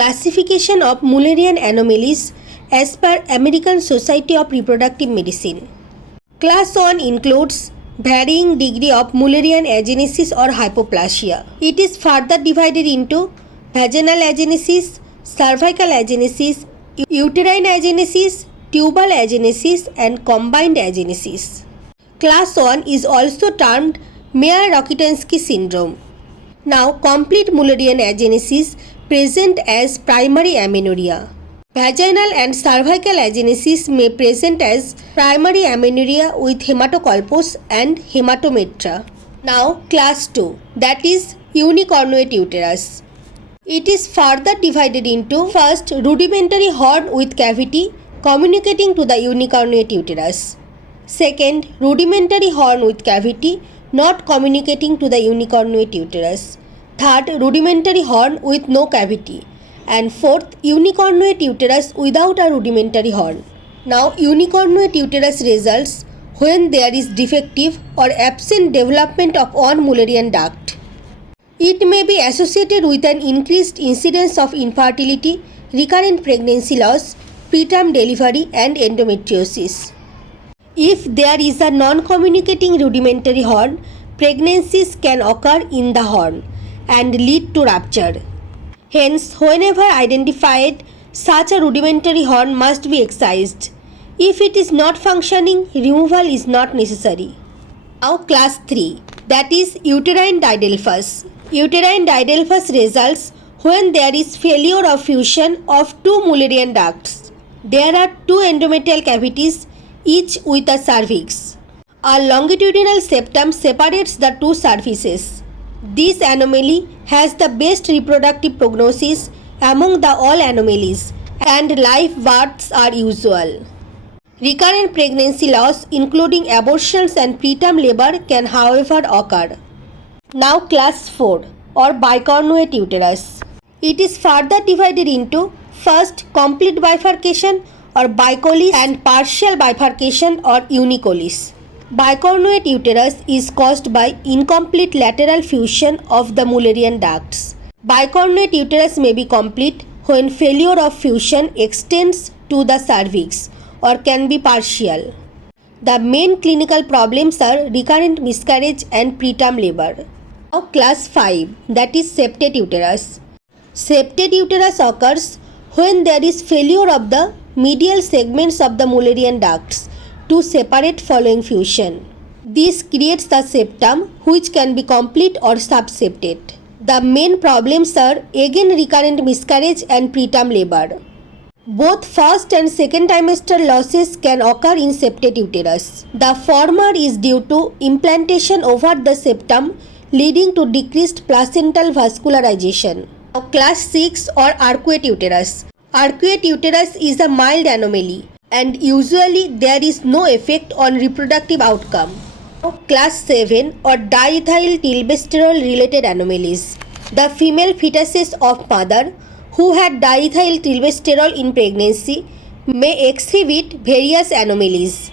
classification of Mullerian anomalies as per American Society of Reproductive Medicine. Class 1 includes varying degree of Mullerian agenesis or hypoplasia. It is further divided into vaginal agenesis, cervical agenesis, uterine agenesis, tubal agenesis, and combined agenesis. Class 1 is also termed Mayer-Rokitansky syndrome. Now, complete Mullerian agenesis present as primary amenorrhea. Vaginal and cervical agenesis may present as primary amenorrhea with hematocolpos and hematometra. Now, class 2, that is unicornuate uterus. It is further divided into first, rudimentary horn with cavity communicating to the unicornuate uterus. Second, rudimentary horn with cavity not communicating to the unicornuate uterus. Third, rudimentary horn with no cavity. And fourth, unicornuate uterus without a rudimentary horn. Now, unicornuate uterus results when there is defective or absent development of one Mullerian duct. It may be associated with an increased incidence of infertility, recurrent pregnancy loss, preterm delivery, and endometriosis. If there is a non-communicating rudimentary horn, pregnancies can occur in the horn and lead to rupture. Hence, whenever identified, such a rudimentary horn must be excised. If it is not functioning, removal is not necessary. Now, class 3, that is uterine didelphus. Uterine didelphus results when there is failure of fusion of two Mullerian ducts. There are two endometrial cavities, each with a cervix. A longitudinal septum separates the two cervices. This anomaly has the best reproductive prognosis among the all anomalies, and live births are usual. Recurrent pregnancy loss, including abortions and preterm labor, can however occur. Now, class 4 or bicornuate uterus. It is further divided into first, complete bifurcation or bicolis, and partial bifurcation or unicolis. Bicornuate uterus is caused by incomplete lateral fusion of the Mullerian ducts. Bicornuate uterus may be complete when failure of fusion extends to the cervix or can be partial. The main clinical problems are recurrent miscarriage and preterm labor. Now, class 5, that is septate uterus. Septate uterus occurs when there is failure of the medial segments of the Mullerian ducts to separate following fusion. This creates the septum, which can be complete or subseptate. The main problems are again recurrent miscarriage and preterm labor. Both first and second trimester losses can occur in septate uterus. The former is due to implantation over the septum, leading to decreased placental vascularization. Now, class 6 or arcuate uterus. Arcuate uterus is a mild anomaly and usually there is no effect on reproductive outcome. Now, class 7 or diethyl tilbestrol related anomalies. The female fetuses of mother who had diethyl tilbestrol in pregnancy may exhibit various anomalies.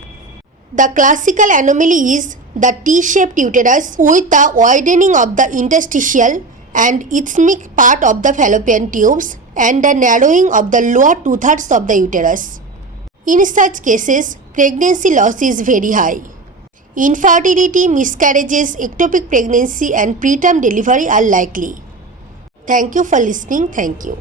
The classical anomaly is the T-shaped uterus with the widening of the interstitial and isthmic part of the fallopian tubes and the narrowing of the lower two-thirds of the uterus. In such cases, pregnancy loss is very high. Infertility, miscarriages, ectopic pregnancy and preterm delivery are likely. Thank you for listening. Thank you.